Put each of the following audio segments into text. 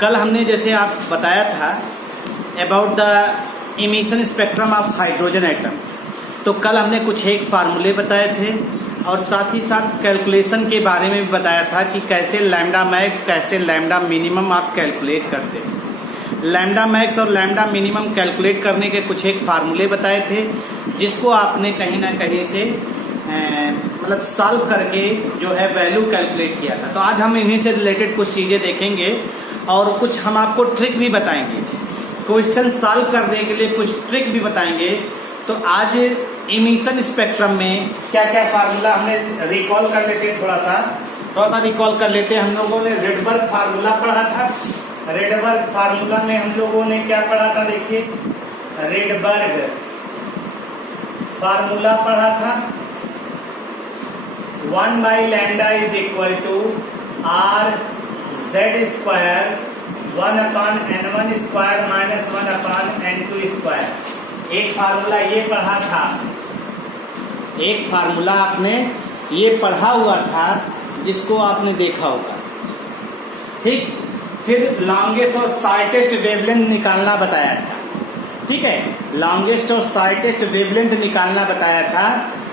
कल हमने जैसे आप बताया था about the emission spectrum of hydrogen atom, तो कल हमने कुछ एक फार्मूले बताए थे और साथ ही साथ कैलकुलेशन के बारे में भी बताया था कि कैसे लैम्डा मैक्स कैसे लैम्डा मिनिमम आप कैलकुलेट करते हैं। लैम्डा मैक्स और लैम्डा मिनिमम कैलकुलेट करने के कुछ एक फार्मूले बताए थे जिसको आपने कहीं ना कहीं से मतलब सॉल्व करके जो है वैल्यू कैलकुलेट किया था। तो आज हम इन्हीं से रिलेटेड कुछ चीज़ें देखेंगे और कुछ हम आपको ट्रिक भी बताएंगे, क्वेश्चन सॉल्व करने के लिए कुछ ट्रिक भी बताएंगे। तो आज इमिशन स्पेक्ट्रम में क्या क्या फार्मूला हमने रिकॉल कर लेते हैं, थोड़ा सा रिकॉल कर लेते हैं। हम लोगों ने रेडबर्ग फार्मूला पढ़ा था। रेडबर्ग फार्मूला में हम लोगों ने क्या पढ़ा था, देखिए रेडबर्ग फार्मूला पढ़ा था 1/λ is equal to R Z square 1/n1 square minus 1/n2 square. एक फार्मूला ये पढ़ा था, एक फार्मूला आपने ये पढ़ा हुआ था जिसको आपने देखा होगा, ठीक। फिर लॉन्गेस्ट और शॉर्टेस्ट वेवलेंथ निकालना बताया था, ठीक है। लॉन्गेस्ट और शॉर्टेस्ट वेवलेंथ निकालना बताया था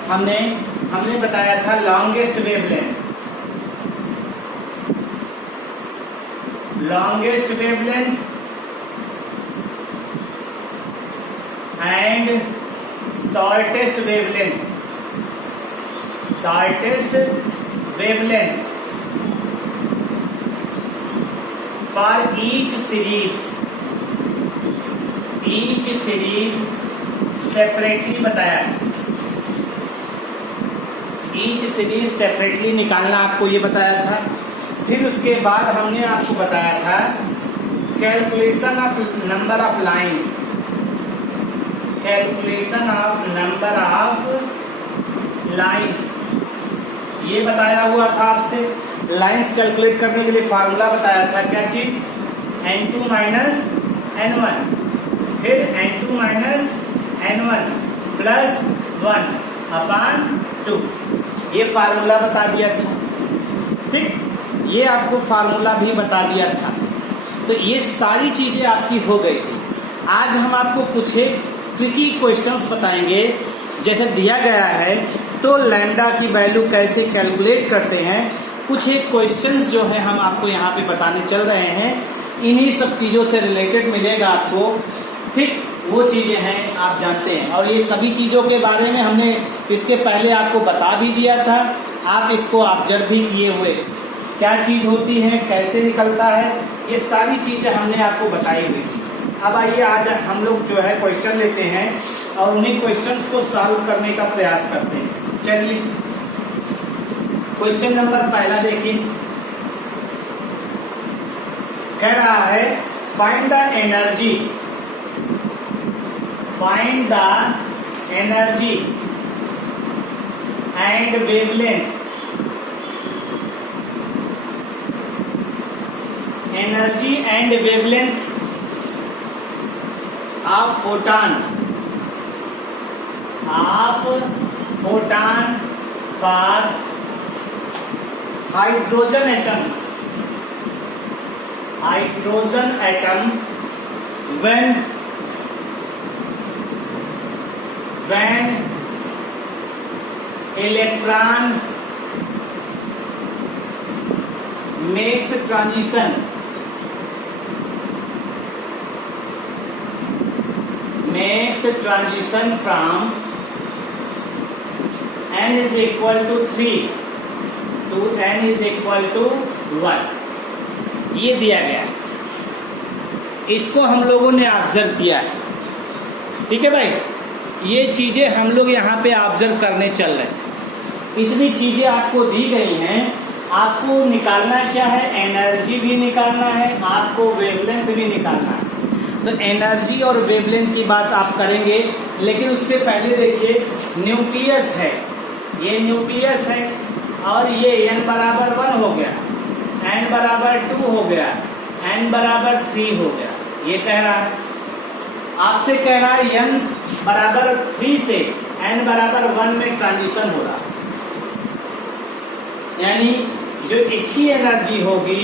हमने बताया था longest wavelength and shortest wavelength for each series separately बताया। ईच सीरीज सेपरेटली निकालना आपको ये बताया था। फिर उसके बाद हमने आपको बताया था calculation of number of lines, ये बताया हुआ था आपसे। लाइंस कैलकुलेट करने के लिए फार्मूला बताया था, क्या चीज, n2 माइनस n1, फिर n2 माइनस n1 प्लस 1/2, ये फार्मूला बता दिया था, ठीक। ये आपको फार्मूला भी बता दिया था। तो ये सारी चीजें आपकी हो गई थी। आज हम आपको कुछ एक ट्रिकी क्वेश्चंस बताएंगे। जैसे दिया गया है तो लैम्डा की वैल्यू कैसे कैलकुलेट करते हैं, कुछ एक क्वेश्चंस जो है हम आपको यहाँ पे बताने चल रहे हैं। इन्हीं सब चीजों से रिलेटेड मिलेगा आपको, ठीक। वो चीजें हैं आप जानते हैं और ये सभी चीजों के बारे में हमने इसके पहले आपको बता भी दिया था। आप इसको ऑब्जर्व भी किए हुए, क्या चीज होती है, कैसे निकलता है, ये सारी चीजें हमने आपको बताई हुई थी। अब आइए आज हम लोग जो है क्वेश्चन लेते हैं और उन्हीं क्वेश्चंस को सॉल्व करने का प्रयास करते हैं। चलिए क्वेश्चन नंबर पहला देखिए, कह रहा है find the energy and wavelength of photon for hydrogen atom when electron makes transition from n is equal to 3 to n is equal to 1, ये दिया गया। इसको हम लोगों ने ऑब्जर्व किया है, ठीक है भाई। ये चीजें हम लोग यहाँ पे ऑब्जर्व करने चल रहे हैं। इतनी चीजें आपको दी गई हैं, आपको निकालना क्या है, एनर्जी भी निकालना है, आपको वेवलेंथ भी निकालना है। तो एनर्जी और वेवलेंथ की बात आप करेंगे, लेकिन उससे पहले देखिए न्यूक्लियस है, ये न्यूक्लियस है और ये n बराबर 1 हो गया, n बराबर 2 हो गया, n बराबर 3 हो गया। ये कह रहा है, आपसे कह रहा है n बराबर 3 से n बराबर 1 में ट्रांजिशन हो रहा है, यानी जो इसकी एनर्जी होगी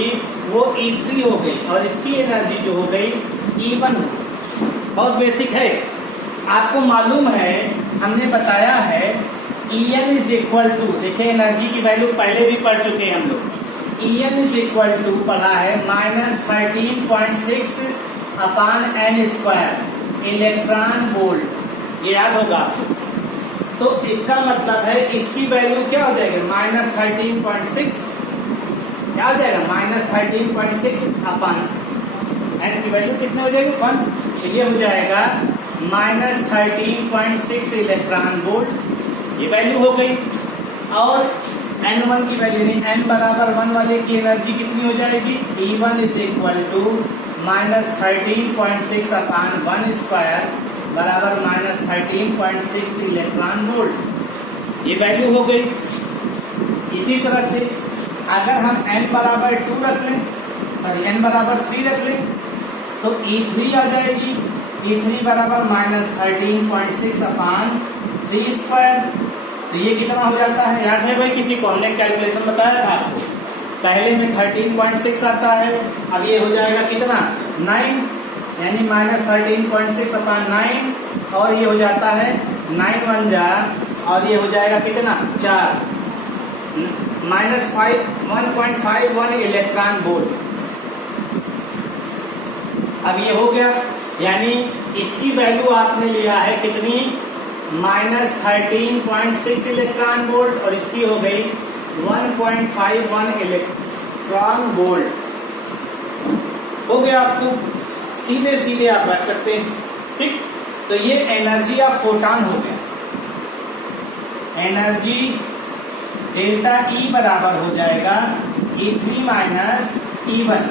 वो E3 हो गई और इसकी एनर्जी जो हो गई E1। बहुत बेसिक है, आपको मालूम है, हमने बताया है En इज इक्वल टू, देखिए एनर्जी की वैल्यू पहले भी पढ़ चुके हैं हम लोग। En इज इक्वल टू पढ़ा है -13.6 अपान n स्क्वायर इलेक्ट्रॉन वोल्ट, ये याद होगा आपको। तो इसका मतलब है इसकी वैल्यू क्या हो जाएगी, -13.6, क्या हो जाएगा, -13.6 अपान n की वैल्यू कितने हो जाएगी, 1। तो ये हो जाएगा -13.6 इलेक्ट्रॉन वोल्ट, ये वैल्यू हो गई। और n1 की वैल्यू नहीं, n बराबर 1 वाले की एनर्जी कितनी हो जाएगी, E1 is equal to -13.6 upon 1 square बराबर -13.6 इलेक्ट्रॉन वोल्ट, ये वैल्यू हो गई। इसी तरह से अगर हम n बराबर 2 रख लें, सॉरी n बराबर 3 रख लें, तो E3 आ जाएगी, E3 बराबर -13.6 अपान 3 स्क्वायर। तो ये कितना हो जाता है, याद है भाई किसी को, हमने कैलकुलेशन बताया था आपको, पहले में 13.6 आता है, अब ये हो जाएगा कितना, 9, यानी -13.6 अपान 9, और ये हो जाता है 9 1 जा, और ये हो जाएगा कितना, 4, -1.51 इलेक्ट्रॉन वोल्ट। अब ये हो गया, यानी इसकी वैल्यू आपने लिया है कितनी, -13.6 इलेक्ट्रॉन वोल्ट, और इसकी हो गई 1.51 इलेक्ट्रॉन वोल्ट। हो गया, आपको सीधे सीधे आप रख सकते हैं, ठीक। तो ये एनर्जी ऑफ फोटॉन हो गया। एनर्जी डेल्टा E बराबर हो जाएगा E3 माइनस E1,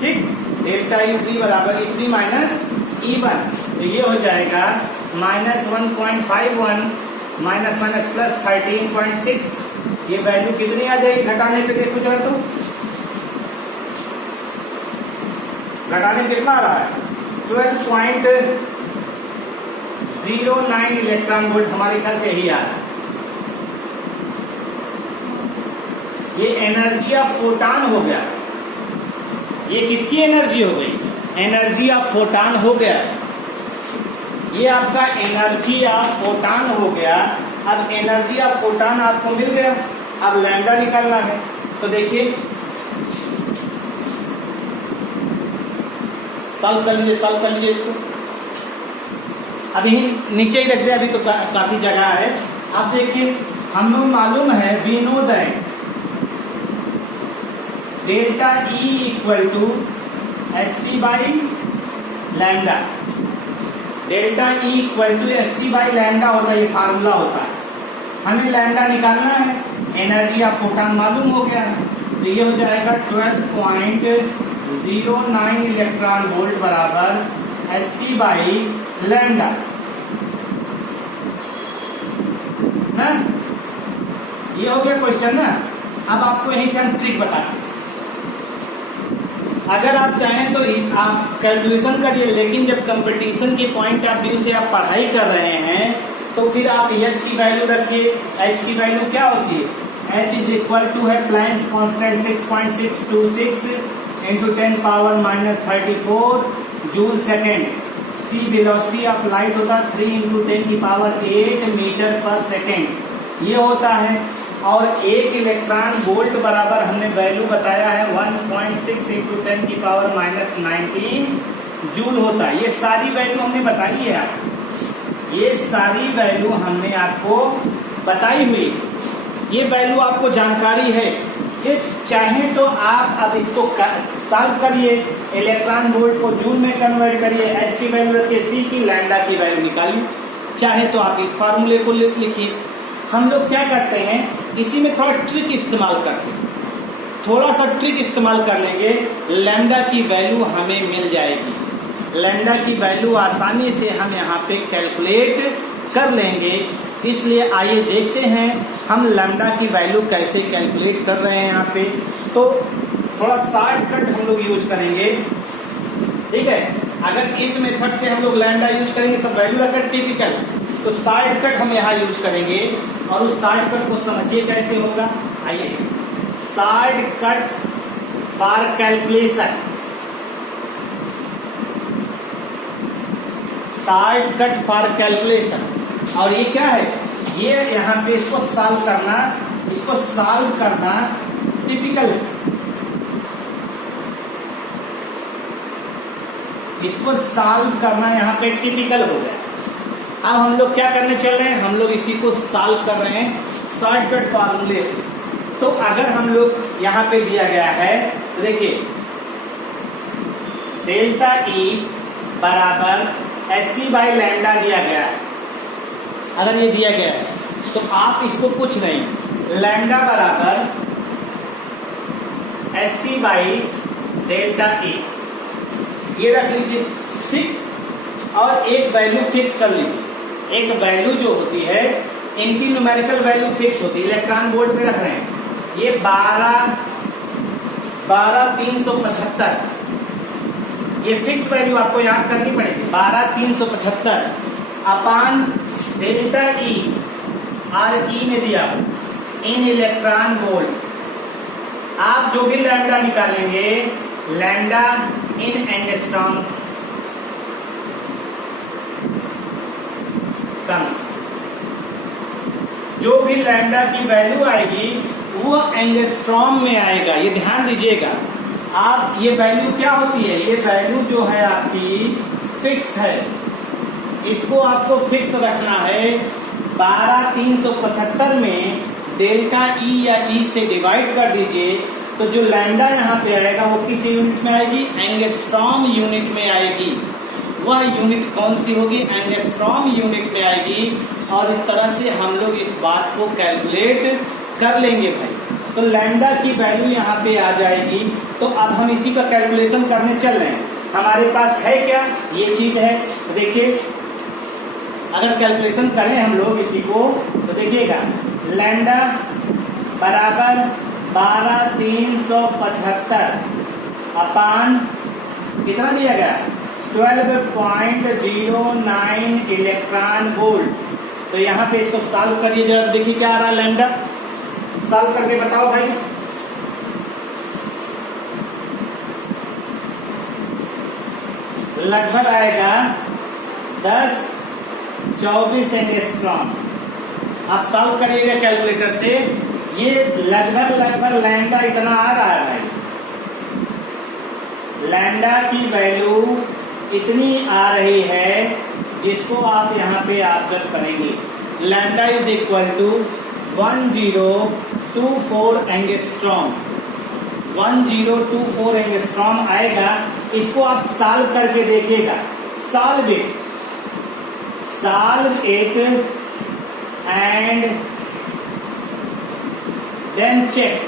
ठीक। डेल्टा E3 बराबर E3 माइनस E1, तो ये हो जाएगा -1.51 माइनस माइनस प्लस 13.6, ये वैल्यू कितनी आ जाएगी घटाने पे, देखो जरा, तो घटाने पे कितना आ रहा है, 12.09 इलेक्ट्रॉन वोल्ट, हमारे ख्याल से यही आ रहा है। ये एनर्जी ऑफ फोटॉन हो गया। ये किसकी एनर्जी हो गई, एनर्जी ऑफ फोटॉन हो गया। ये आपका एनर्जी ऑफ फोटॉन हो गया। अब एनर्जी ऑफ फोटॉन आपको मिल गया, अब लैम्डा निकालना है। तो देखिए सॉल्व कर लीजिए इसको। अभी नीचे ही रख दिया, अभी तो काफी जगह है। अब देखिए, हम लोग मालूम है, we know that delta E equal to SC by lambda. Delta E equal to SC by lambda होता है, ये फार्मूला होता है। हमें लैम्डा निकालना है, एनर्जी ऑफ फोटॉन मालूम हो गया है, तो ये हो जाएगा 12.09 इलेक्ट्रॉन वोल्ट बराबर SC बाई लैम्डा ना। ये हो गया क्वेश्चन ना। अब आपको यहीं से हम ट्रिक बताते हैं। अगर आप चाहें तो आप कैलकुलेशन करिए, लेकिन जब कंपटीशन के पॉइंट ऑफ व्यू से आप पढ़ाई कर रहे हैं तो फिर आप H की वैल्यू रखिए। H की वैल्यू क्या होती है, H इज इक्वल टू है Planck's constant 6.626 into 10⁻⁻34 joule second. C velocity of light होता है 3 इंटू 10⁸ मीटर पर सेकेंड, ये होता है। और 1 इलेक्ट्रॉन वोल्ट बराबर हमने वैल्यू बताया है 1.6 इंटू 10⁻⁻19 जूल होता है। ये सारी वैल्यू हमने बताई है आपको, ये सारी वैल्यू हमने आपको बताई हुई, ये वैल्यू आपको जानकारी है। ये चाहे तो आप अब इसको सॉल्व करिए, इलेक्ट्रॉन वोल्ट को जूल में कन्वर्ट करिए, H की वैल्यू रखिए, C की, लैम्डा की वैल्यू निकालिए। चाहे तो आप इस फार्मूले को लिखिए। हम लोग क्या करते हैं, इसी में थोड़ा ट्रिक इस्तेमाल करते हैं, थोड़ा सा ट्रिक इस्तेमाल कर लेंगे, लैम्डा की वैल्यू हमें मिल जाएगी। लैम्डा की वैल्यू आसानी से हम यहाँ पे कैलकुलेट कर लेंगे। इसलिए आइए देखते हैं हम लैम्डा की वैल्यू कैसे कैलकुलेट कर रहे हैं यहाँ पे। तो थोड़ा शॉर्टकट हम लोग यूज करेंगे, ठीक है। अगर इस मेथड से हम लोग लैम्डा यूज करेंगे, सब वैल्यू रखकर टिपिकल, तो शॉर्टकट हम यहाँ यूज करेंगे। और उस शॉर्टकट को समझिए कैसे होगा। आइए, shortcut for calculation, shortcut for calculation. और ये क्या है, ये यहाँ पे इसको सॉल्व करना टिपिकल है, इसको सॉल्व करना यहाँ पे टिपिकल हो गया। अब हम लोग क्या करने चल रहे हैं, हम लोग इसी को सॉल्व कर रहे हैं शॉर्टकट फार्मूले से। तो अगर हम लोग यहाँ पे दिया गया है, तो देखिए डेल्टा ई बराबर SC बाई लैम्डा दिया गया है। अगर ये दिया गया है तो आप इसको कुछ नहीं, लैम्डा बराबर SC बाई डेल्टा ई ये रख लीजिए, ठीक। और एक वैल्यू फिक्स कर लीजिए। एक वैल्यू जो होती है, इनकी न्यूमेरिकल वैल्यू फिक्स होती है, इलेक्ट्रॉन वोल्ट में रख रहे हैं। ये 12375, ये फिक्स वैल्यू आपको याद करनी पड़ेगी। 12375 अपान डेल्टा ई, और ई में दिया इन इलेक्ट्रॉन वोल्ट। आप जो भी लैम्डा निकालेंगे, लैम्डा इन एंगस्ट्रॉम टर्म्स, जो भी लैम्डा की वैल्यू आएगी वो एंगस्ट्रॉम में आएगा। ये ध्यान दीजिएगा आप, ये वैल्यू क्या होती है, ये वैल्यू जो है आपकी फिक्स है, इसको आपको फिक्स रखना है। 12375 में डेल्टा ई या ई से डिवाइड कर दीजिए, तो जो लैम्डा यहाँ पे आएगा वो किस यूनिट में आएगी, एंगस्ट्रॉम यूनिट में आएगी। वह यूनिट कौन सी होगी, एंगस्ट्रॉम यूनिट में आएगी। और इस तरह से हम लोग इस बात को कैलकुलेट कर लेंगे भाई। तो लैम्डा की वैल्यू यहाँ पे आ जाएगी। तो अब हम इसी का कैलकुलेशन करने चल रहे हैं। हमारे पास है क्या, ये चीज है। तो देखिए अगर कैलकुलेशन करें हम लोग इसी को, तो देखिएगा लैम्डा बराबर 12375 अपान कितना दिया गया, 12.09 इलेक्ट्रॉन वोल्ट। तो यहाँ पे इसको सॉल्व करिए जरा, देखिए क्या आ रहा है लैम्डा। सॉल्व करके बताओ भाई। लगभग आएगा 10-24 एंगस्ट्रॉम। आप सॉल्व करिएगा कैलकुलेटर से, ये लगभग लैम्डा इतना आ रहा है भाई। लैम्डा की वैल्यू इतनी आ रही है, जिसको आप यहाँ पे ऑब्जर्व करेंगे। Lambda is equal to 1024 angstrom. 1024 angstrom आएगा। इसको आप सॉल्व करके देखिएगा। Solve it and then check.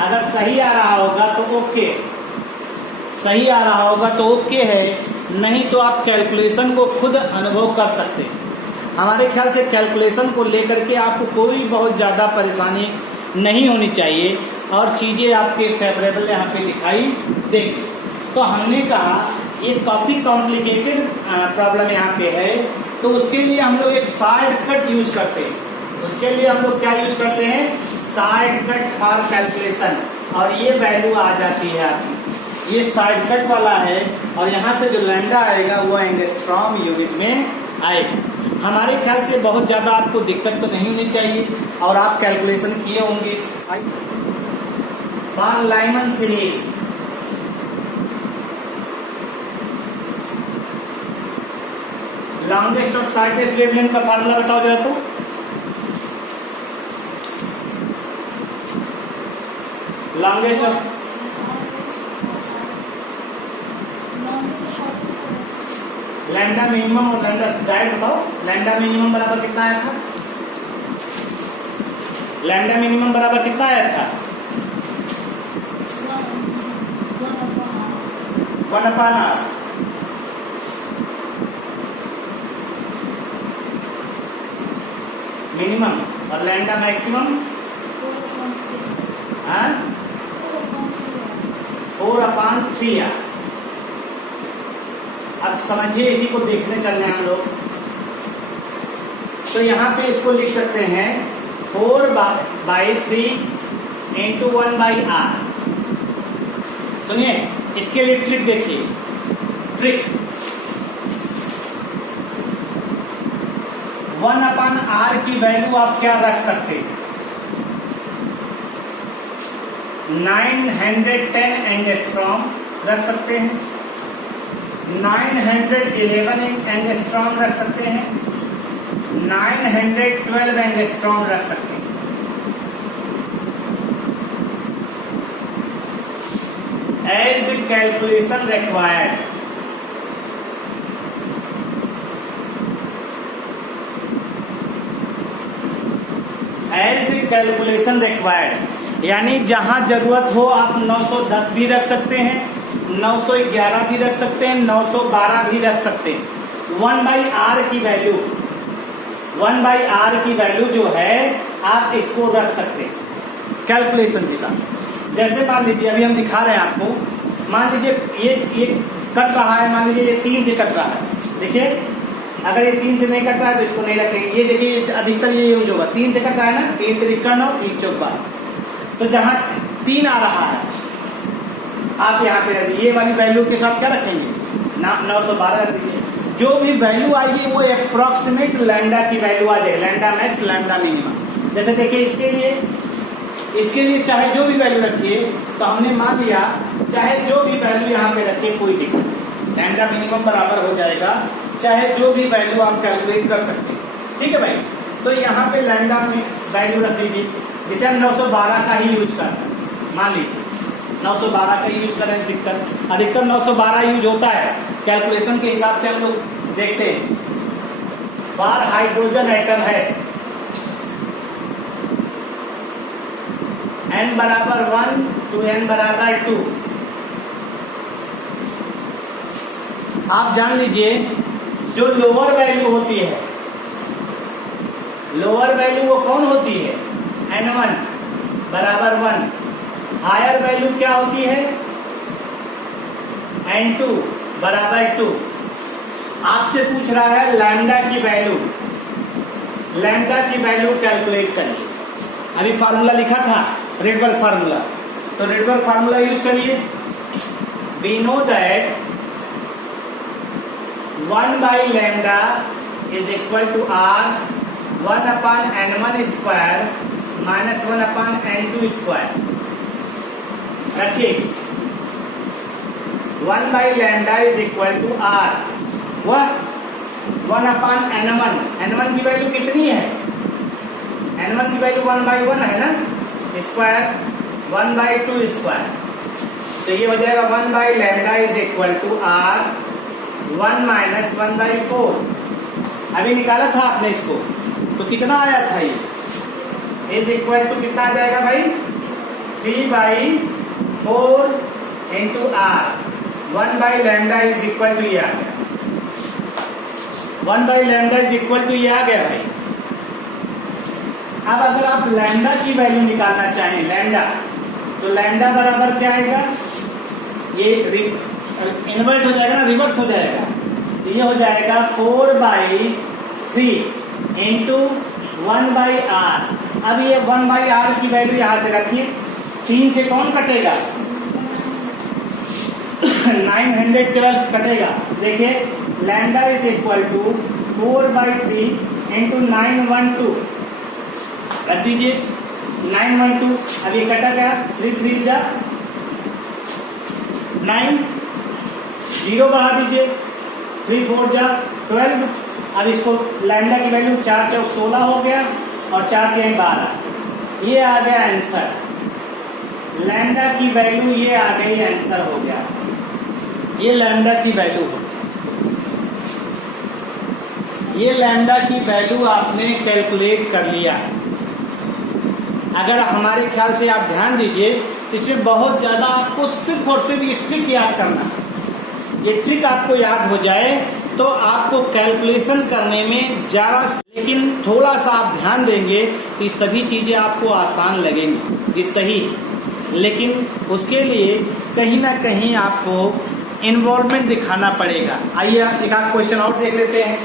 अगर सही आ रहा होगा तो ओके, सही आ रहा होगा तो ओके है, नहीं तो आप कैलकुलेशन को खुद अनुभव कर सकते हैं। हमारे ख्याल से कैलकुलेशन को लेकर के आपको कोई बहुत ज़्यादा परेशानी नहीं होनी चाहिए और चीज़ें आपके फेवरेबल यहाँ पे दिखाई देंगी। तो हमने कहा ये काफ़ी कॉम्प्लिकेटेड प्रॉब्लम यहाँ पे है, तो उसके लिए हम लोग एक शॉर्टकट यूज करते हैं। उसके लिए हम लोग क्या यूज करते हैं, शॉर्टकट फॉर कैलकुलेशन। और ये वैल्यू आ जाती है आपकी, ये शॉर्टकट वाला है। और यहाँ से जो लैम्डा आएगा वो एंगस्ट्रॉम यूनिट में आएगा। हमारे ख्याल से बहुत ज़्यादा आपको दिक्कत तो नहीं होनी चाहिए और आप कैलकुलेशन किए होंगे। फॉर लाइमन सीरीज, लॉन्गेस्ट और शॉर्टेस्ट वेवलेंथ का फार्मूला बताओ जरा। तो लॉन्गेस्ट लैम्डा मिनिमम और लैम्डा डायरेक्ट बताओ। लैम्डा मिनिमम बराबर कितना आया था, लैम्डा मिनिमम बराबर कितना आया था, 1/r। मिनिमम और लैम्डा मैक्सिमम 4/3r। अब समझिए, इसी को देखने चल रहे हैं हम लोग। तो यहाँ पे इसको लिख सकते हैं 4/3 इंटू 1/r। सुनिए, इसके लिए ट्रिक देखिए, ट्रिक 1/r की वैल्यू आप क्या रख सकते हैं? 910 एंगस्ट्रॉम रख सकते हैं, 911 एंगस्ट्रॉम रख सकते हैं, 912 एंगस्ट्रॉम रख सकते हैं। As calculation required, as calculation required, यानी जहां जरूरत हो आप 910 भी रख सकते हैं, 911 भी रख सकते हैं, 912 भी रख सकते हैं। 1/r की वैल्यू, 1/r की वैल्यू जो है आप इसको रख सकते हैं कैलकुलेशन के साथ। जैसे मान लीजिए अभी हम दिखा रहे हैं आपको, मान लीजिए ये कट रहा है, मान लीजिए ये 3 से कट रहा है। देखिए अगर ये 3 से नहीं कट रहा है तो इसको नहीं रखेंगे। ये देखिए अधिकतर ये यूज होगा, 3 से कट रहा है ना, 3 त्रिका 9 3 चौक 12। तो जहां 3 आ रहा है आप यहाँ पे रख दीजिए, ये वाली वैल्यू के साथ क्या रखेंगे? 912 रख दीजिए। जो भी वैल्यू आएगी वो अप्रोक्सीमेट लैम्डा की वैल्यू आ जाएगी, लैम्डा मैक्स लैम्डा मिनिमम। जैसे देखिए इसके लिए चाहे जो भी वैल्यू रखिए, तो हमने मान लिया चाहे जो भी वैल्यू यहाँ पे रखिए कोई दिक्कत नहीं, लैम्डा मिनिमम बराबर हो जाएगा, चाहे जो भी वैल्यू आप कैलकुलेट कर सकते हैं। ठीक है भाई, तो यहाँ पे लैम्डा में वैल्यू रख दीजिए, जिसे हम 912 का ही यूज करते हैं। मान लीजिए 912 का यूज करें, अधिकतर 912 यूज होता है कैलकुलेशन के हिसाब से। हम लोग देखते हैं बार हाइड्रोजन एटम है, n बराबर 1 to n बराबर 2। आप जान लीजिए जो लोअर वैल्यू होती है, लोअर वैल्यू वो कौन होती है? n1 बराबर 1। हायर वैल्यू क्या होती है? n2 बराबर 2। आपसे पूछ रहा है लैम्डा की वैल्यू, लैम्डा की वैल्यू कैलकुलेट करिए। अभी फार्मूला लिखा था रेडबर्ग फार्मूला, तो रेडबर्ग फार्मूला यूज करिए। We know that 1/λ is equal to r 1/n1 square minus 1/n2 square. रखिए 1/λ is equal to r 1/n1। n1 की वैल्यू कितनी है? n1 की वैल्यू 1/1 है ना, स्क्वायर 1/2 स्क्वायर। तो ये हो जाएगा 1/λ is equal to r 1 minus 1/4। अभी निकाला था आपने इसको, तो कितना आया था ये? इज इक्वल टू कितना आ जाएगा भाई? 3/4 into r। 1/λ is equal to ये आ गया, 1/λ इज इक्वल टू ये आ गया भाई। अब अगर आप लैम्डा की वैल्यू निकालना चाहें, लैम्डा, तो लैम्डा बराबर क्या आएगा? ये इन्वर्ट हो जाएगा ना, रिवर्स हो जाएगा। तो ये हो जाएगा 4/3 इंटू 1/r। अब ये 1/r की वैल्यू यहां से रखिए, 3 से कौन कटेगा? 912 कटेगा। देखिए lambda is equal to 4/3 into 912 रख दीजिए, 912। अब ये कटा गया, 3 3 जा 9, 0 बढ़ा दीजिए, 3 4 जा 12। अब इसको लैम्डा की वैल्यू 4 चौक 16 हो गया और 4 3 12। ये आ गया आंसर, लैम्डा की वैल्यू ये आ गई, आंसर हो गया। ये लैम्डा की वैल्यू हो, ये लैम्डा की वैल्यू आपने कैलकुलेट कर लिया। अगर हमारे ख्याल से आप ध्यान दीजिए, इसमें बहुत ज्यादा आपको सिर्फ और सिर्फ ये ट्रिक याद करना है। ये ट्रिक आपको याद हो जाए तो आपको कैलकुलेशन करने में ज्यादा, लेकिन थोड़ा सा आप ध्यान देंगे तो सभी चीजें आपको आसान लगेंगी, ये सही। लेकिन उसके लिए कहीं ना कहीं आपको इन्वॉल्वमेंट दिखाना पड़ेगा। आइए एक आध क्वेश्चन और देख लेते हैं।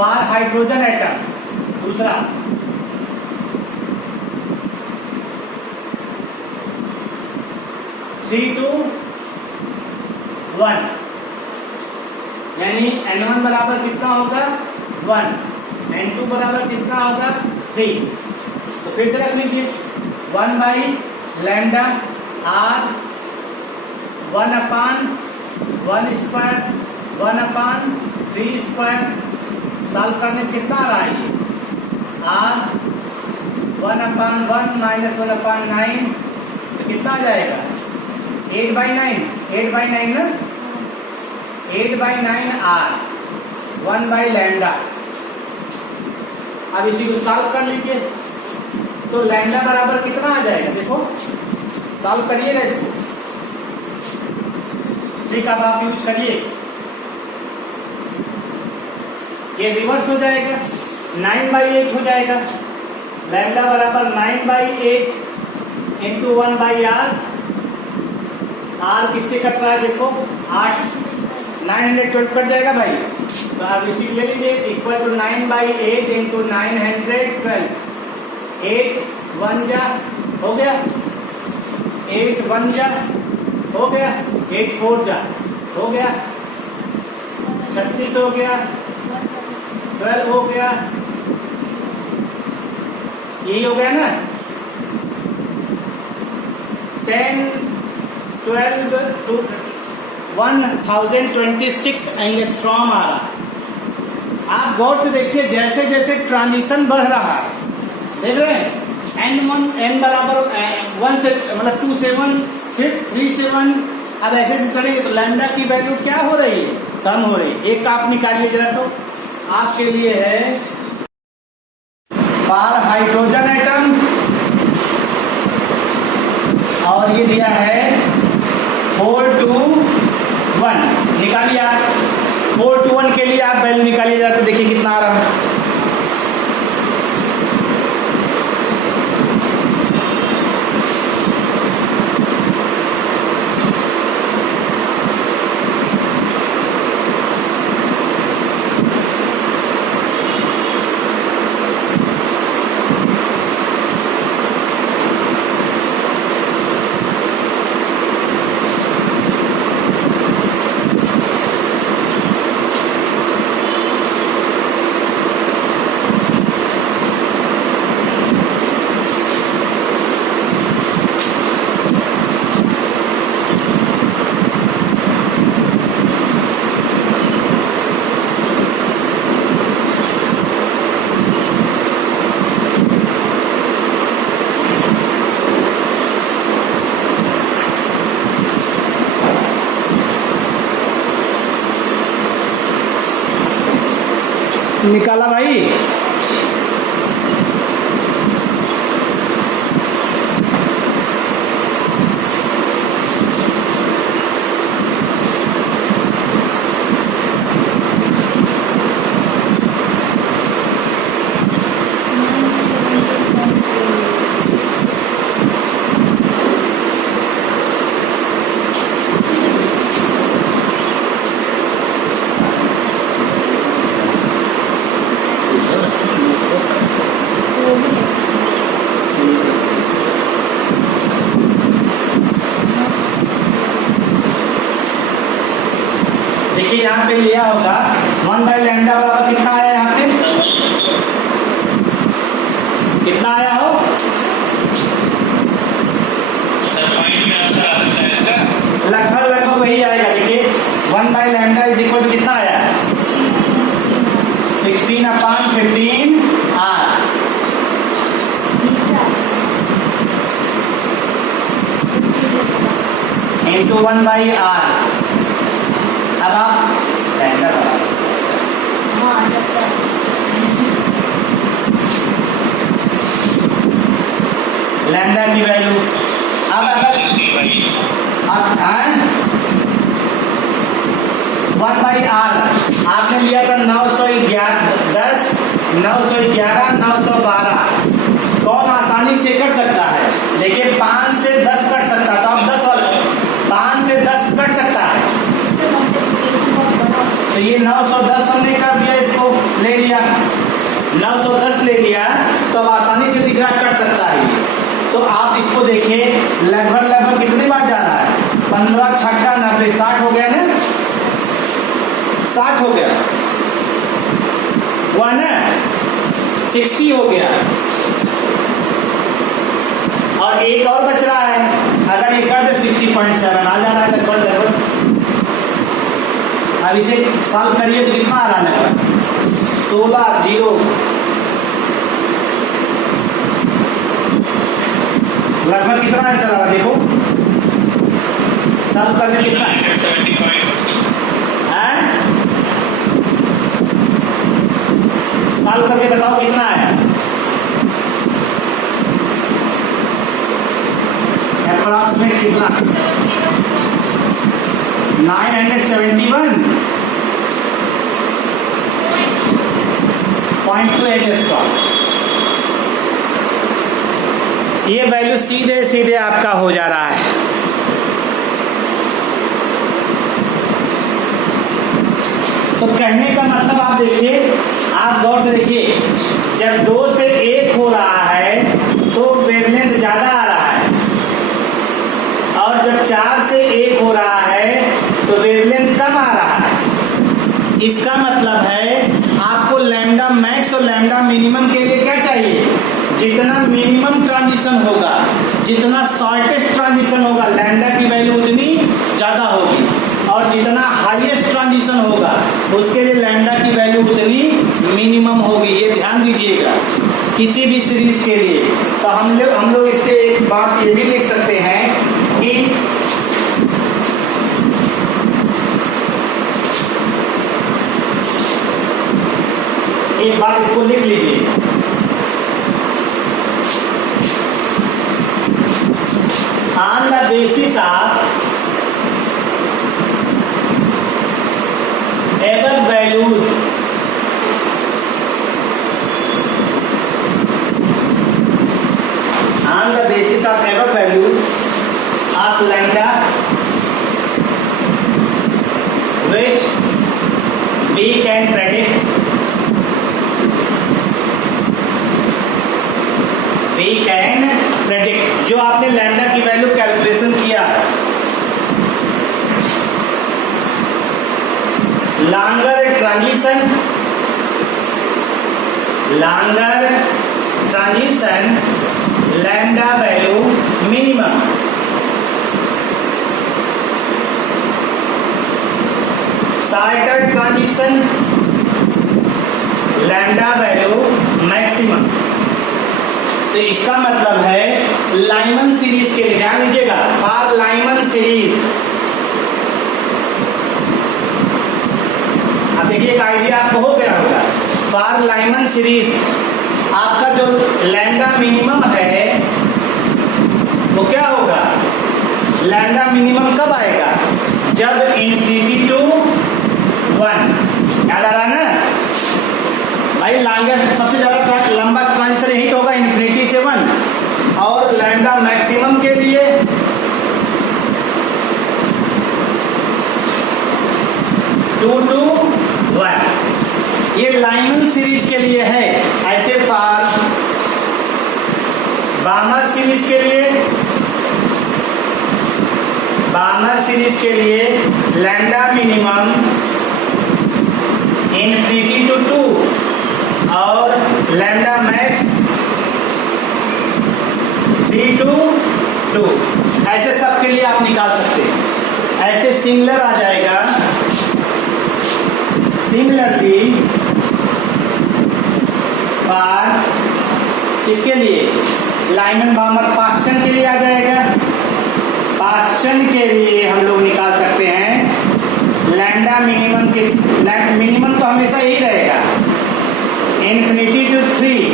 फॉर हाइड्रोजन एटम, दूसरा 3 to 1, यानी N1 बराबर कितना होगा 1, N2 बराबर कितना होगा 3। तो फिर से रख लीजिए 1 by lambda R 1 upon 1 square 1 upon 3 square. Solve करने में कितना आ रहा है ये आर 1 अपान 1 माइनस 1 अपान 9, तो कितना आ जाएगा 8 बाई 9 ना, 8 बाई 9 आर 1 बाई लैम्डा। अब इसी को सॉल्व कर लीजिए, तो लैम्डा बराबर कितना आ जाएगा, देखो सॉल्व करिएगा इसको, ठीक अब आप यूज करिए, ये रिवर्स हो जाएगा 9 बाई 8 हो जाएगा। लैम्डा बराबर 9 by 8 into 1 by R. R किससे कट रहा है देखो 8, 912 कट जाएगा भाई, तो आप इसी ले लीजिए इक्वल टू 9 बाई 8 इंटू 912। 8 1 जा हो गया, 8 1 जा हो गया, 8 4 जा हो गया, 36 हो गया, 12 हो गया, यही हो गया ना, 10 12 to 1026 एंगस्ट्रॉम आ रहा। आप गौर से देखिए जैसे जैसे ट्रांजिशन बढ़ रहा है, देख रहे हैं n बराबर 1 से मतलब 2 से 1 फिर 3 से 1, अब ऐसे से चढ़ेंगे तो लैम्डा की वैल्यू क्या हो रही है, कम हो रही है। एक आप निकालिए जरा, तो आपके लिए है फॉर हाइड्रोजन एटम और ये दिया है 4 to 1, निकालिए आप 4 to 1 के लिए आप वैल्यू निकालिए जरा, तो देखिए कितना आ रहा है। निकाला भाई, देखिए यहाँ पे लिया होगा 1 बाई लैम्डा बराबर कितना आया, यहाँ पे कितना आया हो, लगभग वही आएगा। देखिए 1 by lambda is equal to कितना आया 16 upon 15 R into 1 by R. अब आप लैम्डा लैम्डा की वैल्यू अब अगर 1 बाई आर आपने लिया था 911 912। कौन आसानी से कट सकता है, देखिए 5 से 10 कट सकता है, तो आप 10 वाला 5 से 10 कट सकता है, तो ये 910 हमने कर दिया, इसको ले लिया 910 ले लिया तो अब आसानी से दिख रहा है, कट सकता है ये। तो आप इसको देखिए लगभग लगभग कितनी बार जा रहा है, 15 छक्का 90, 60 हो गया ना, 60 हो गया, हुआ ना, 60 हो गया। और एक और बच रहा है, अगर ये कर दे 60.7 आ जा रहा है लगभग। अब इसे सॉल्व करिए तो कितना आ रहा है लगभग 16 0, लगभग कितना आंसर आ रहा है देखो, सॉल्व करने कितना है, सॉल्व करके बताओ कितना आया, अप्रॉक्सीमेट कितना, 971.2 का। ये वैल्यू सीधे सीधे आपका हो जा रहा है। तो कहने का मतलब आप देखिए, आप गौर से देखिए, जब 2 से 1 हो रहा है तो वेवलेंथ ज्यादा आ रहा है, और जब 4 से 1 हो रहा है तो वेवलेंथ कम आ रहा है। इसका मतलब है आपको लैम्डा मैक्स और लैम्डा मिनिमम के लिए क्या चाहिए, जितना मिनिमम ट्रांजिशन होगा, जितना शॉर्टेस्ट ट्रांजिशन होगा, लैम्डा की वैल्यू उतनी ज्यादा होगी, और जितना हाईएस्ट ट्रांजिशन होगा उसके लिए लैम्डा की वैल्यू उतनी मिनिमम होगी। ये ध्यान दीजिएगा किसी भी सीरीज के लिए। तो हम लोग इससे एक बात ये भी लिख सकते हैं कि एक बात इसको लिख लीजिए, on the basis of ever values on the basis of ever value of lambda which we can predict, जो आपने लैम्डा की वैल्यू कैलकुलेशन किया, longer transition lambda value minimum, shorter transition lambda value maximum. तो इसका मतलब है Lyman series के लिए ध्यान दीजिएगा, फॉर लाइमन सीरीज। अब देखिए एक आइडिया आपको हो गया होगा, फॉर लाइमन सीरीज आपका जो लैम्डा मिनिमम है वो क्या होगा, लैम्डा मिनिमम कब आएगा, जब इंफिनिटी टू 1, याद आ रहा है ना भाई, लॉन्गेस्ट सबसे ज्यादा लंबा ट्रांजिशन यही तो होगा, इंफिनिटी से 1, और लैम्डा मैक्सिमम के लिए 2 to 1। ये लाइमन सीरीज के लिए है। ऐसे फॉर बामर सीरीज के लिए लैम्डा मिनिमम इंफिनिटी टू 2 और लैम्डा मैक्स 3 to 2। ऐसे सब के लिए आप निकाल सकते हैं। ऐसे सिमिलर आ जाएगा, सिमिलरली फॉर इसके लिए लाइमन बामर पास्चन के लिए आ जाएगा। पास्चन के लिए हम लोग निकाल सकते हैं लैम्डा मिनिमम के, मिनिमम तो हमेशा यही रहेगा इंफिनिटी टू 3,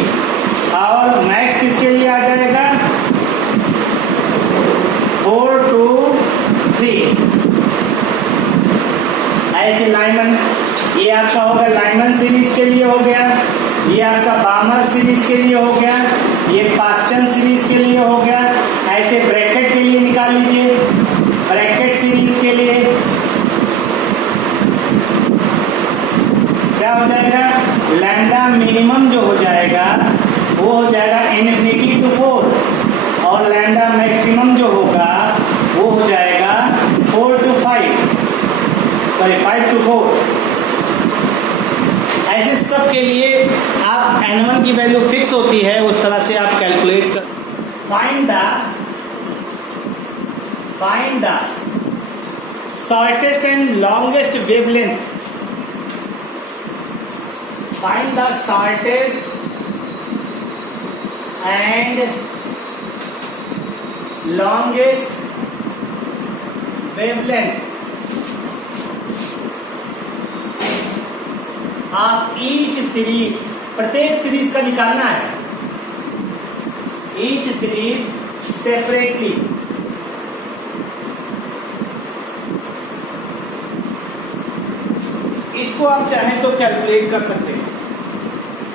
और मैक्स किसके लिए आ जाएगा 4 to 3। ऐसे लाइमन, ये आपका होगा लाइमन सीरीज के लिए हो गया, ये आपका बामर सीरीज के लिए हो गया, ये पास्चन सीरीज के लिए हो गया। ऐसे ब्रैकेट के लिए निकाल लीजिए, ब्रैकेट सीरीज के लिए क्या हो जाएगा लैम्डा मिनिमम जो हो जाएगा वो हो जाएगा इन्फिनिटी टू 4 और लैम्डा मैक्सिमम जो होगा वो हो जाएगा 4 to 5 सॉरी 5 to 4। ऐसे सब के लिए आप n1 की वैल्यू फिक्स होती है, उस तरह से आप कैलकुलेट कर। Find the shortest and longest wavelength. Find the shortest and longest wavelength of each series. प्रत्येक सीरीज का निकालना है, ईच सीरीज सेपरेटली। इसको आप चाहें तो कैलकुलेट कर सकते हैं,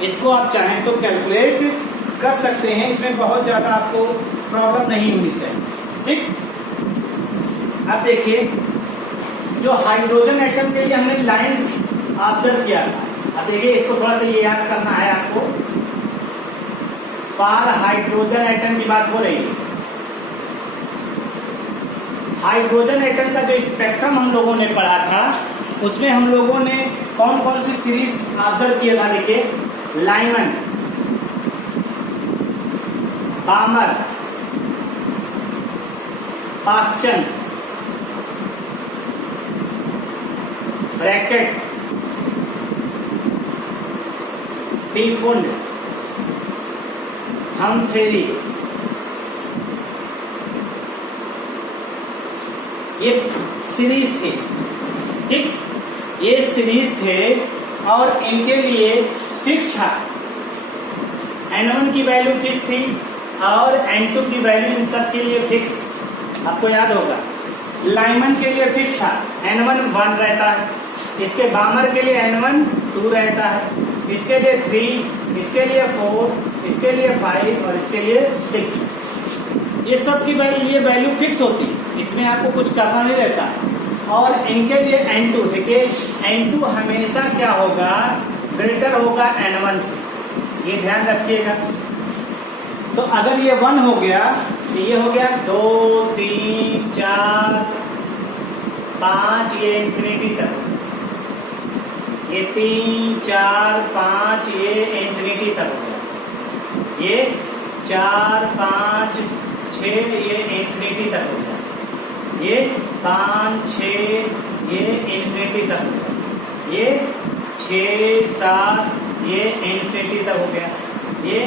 इसको आप चाहें तो कैलकुलेट कर सकते हैं, इसमें बहुत ज्यादा आपको प्रॉब्लम नहीं होनी चाहिए। ठीक, अब देखिए जो हाइड्रोजन एटम के लिए हमने लाइंस ऑब्जर्व किया था, अब देखिए इसको थोड़ा सा ये याद करना है आपको। पार हाइड्रोजन एटम की बात हो रही है। हाइड्रोजन एटम का जो स्पेक्ट्रम हम लोगों ने पढ़ा था उसमें हम लोगों ने कौन कौन सी सीरीज ऑब्जर्व किया था? देखिए, लाइमन, बामर, पास्चन, ब्रैकेट, टीफुंड, हमफेरी, ये सीरीज थे। ठीक, ये सीरीज थे और इनके लिए फिक्स था, N1 की वैल्यू फिक्स थी और N2 की वैल्यू इन सब के लिए फिक्स, आपको याद होगा। लाइमन के लिए फिक्स था, N1 1 रहता है, इसके बामर के लिए N1 2 रहता है, इसके लिए 3, इसके लिए 4, इसके लिए 5 और इसके लिए 6। ये सब की ये वैल्यू फिक्स होती है, इसमें आपको कुछ करना नहीं रहता है। और इनके लिए N2, देखिए N2 हमेशा क्या होगा, ग्रेटर होगा N1 से, ये ध्यान रखिएगा। तो अगर ये 1 हो गया तो ये हो गया 2 3 4 5, ये इंफिनिटी तक, ये 3 4 5 ये इंफिनिटी तक हो गया, ये 4 5 6 ये इंफिनिटी तक हो गया, ये 5 6 ये इंफिनिटी तक हो गया, ये 6 7 ये इंफिनिटी तक हो गया, ये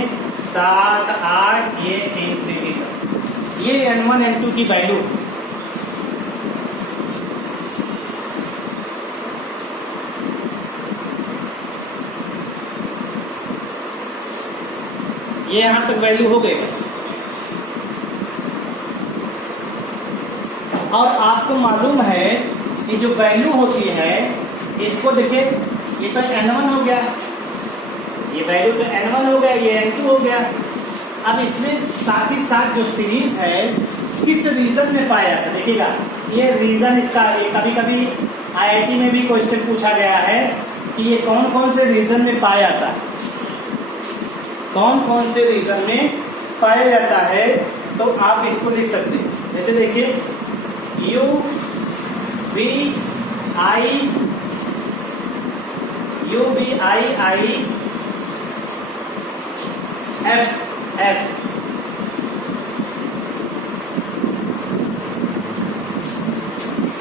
7 8 ये इंफिनिटी तक। ये N1 N2 की वैल्यू। ये यहां तक वैल्यू हो गई। और आपको मालूम है कि जो वैल्यू होती है, इसको देखिए, ये तो N1 हो गया, ये वैल्यू तो N1 हो गया, ये N2 हो गया। अब इसमें साथ ही साथ जो सीरीज है किस रीजन में पाया जाता है, देखिएगा ये रीजन इसका, ये कभी कभी IIT में भी क्वेश्चन पूछा गया है कि ये कौन कौन से रीजन में पाया जाता है, कौन कौन से रीजन में पाया जाता है। तो आप इसको लिख सकते हैं, जैसे देखिए UVI FF।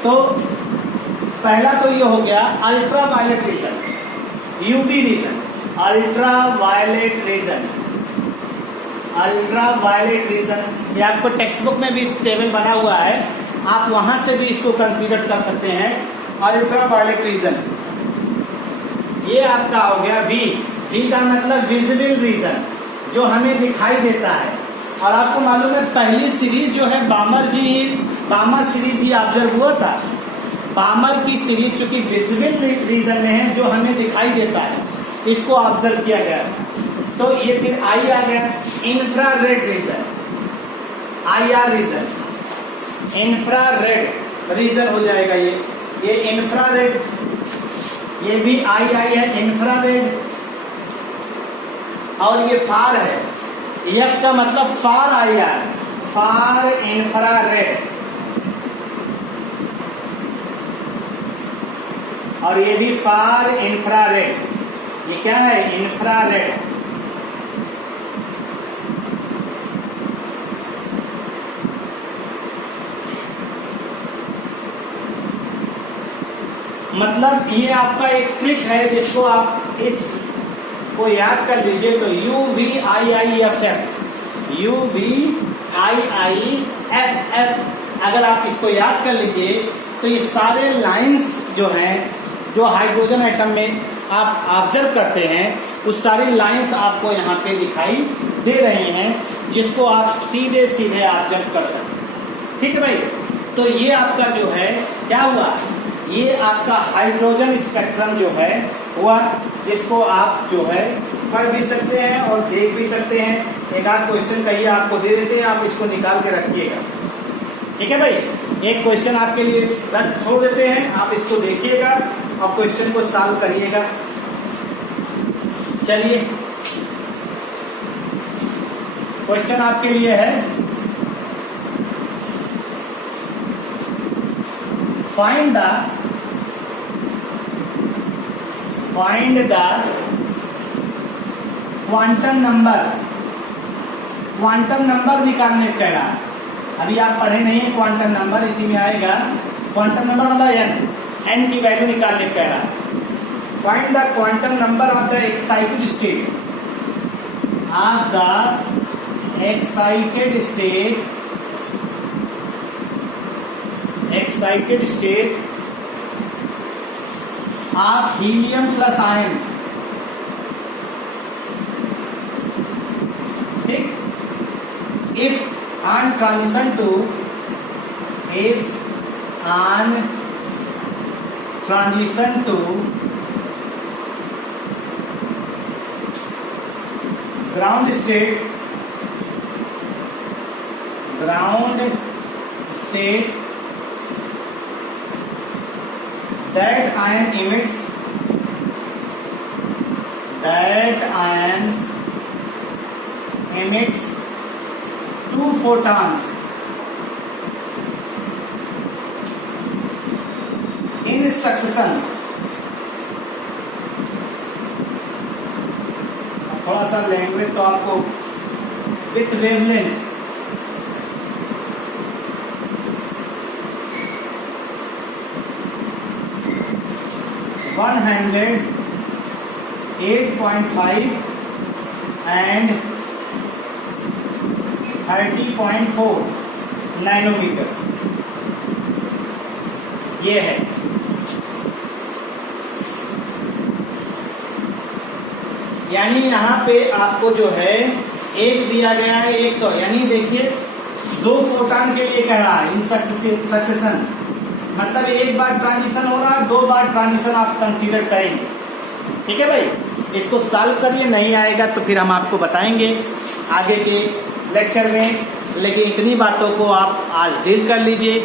तो पहला तो ये हो गया ultra violet region, UV region, ultra violet region, ultra violet region. ये आपको टेक्स्ट बुक में भी टेबल बना हुआ है, आप वहां से भी इसको कंसीडर कर सकते हैं। अल्ट्रा वायलेट रीजन, ये आपका हो गया V का मतलब विजिबल रीजन, जो हमें दिखाई देता है। और आपको मालूम है पहली सीरीज जो है बामर सीरीज ही ऑब्जर्व हुआ था। बामर की सीरीज चूंकि विजिबल रीजन में है, जो हमें दिखाई देता है, इसको ऑब्जर्व किया गया। तो ये फिर I आ गया, infrared region, IR region, infrared region हो जाएगा। ये इंफ्रारेड, ये भी I है, इंफ्रारेड और ये फार है, एफ का मतलब फार आईआर, फार इंफ्रारेड, और ये भी फार इंफ्रारेड। ये क्या है? इंफ्रारेड। मतलब ये आपका एक ट्रिक है जिसको आप इस को याद कर लीजिए। तो UVIIFF, UVIIFF, अगर आप इसको याद कर लीजिए तो ये सारे लाइंस जो हैं, जो हाइड्रोजन एटम में आप ऑब्जर्व करते हैं, उस सारी लाइंस आपको यहाँ पे दिखाई दे रहे हैं, जिसको आप सीधे सीधे ऑब्जर्व कर सकते हैं। ठीक है भाई, तो ये आपका जो है क्या हुआ, ये आपका हाइड्रोजन स्पेक्ट्रम जो है हुआ, जिसको आप जो है पढ़ भी सकते हैं और देख भी सकते हैं। एक आध क्वेश्चन कहिए आपको दे देते हैं, आप इसको निकाल के रखिएगा। ठीक है भाई, एक क्वेश्चन आपके लिए रख छोड़ देते हैं, आप इसको देखिएगा और क्वेश्चन को सॉल्व करिएगा। चलिए, क्वेश्चन आपके लिए है, find the quantum number. Quantum number निकालने कह रहा है। अभी आप पढ़े नहीं है क्वांटम नंबर, इसी में आएगा। क्वांटम नंबर मतलब n की वैल्यू निकालने कह रहा है। Find the quantum number of the excited state, of the excited state of helium plus ion. ठीक, if on transition to ground state that ion emits 2 photons in succession। थोड़ा सा language तो आपको with wavelength, one 8.5 and 30.4 nanometer ये है। यानी यहाँ पे आपको जो है एक दिया गया है 100, यानी देखिए 2 फोटॉन के लिए कह रहा है इन सक्सेशन, मतलब एक बार ट्रांजिशन हो रहा है, 2 बार ट्रांजिशन आप कंसीडर करेंगे। ठीक है भाई, इसको सॉल्व करिए, नहीं आएगा तो फिर हम आपको बताएंगे आगे के लेक्चर में। लेकिन इतनी बातों को आप आज डील कर लीजिए,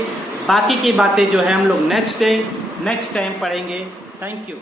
बाकी की बातें जो है हम लोग नेक्स्ट टाइम पढ़ेंगे। Thank you.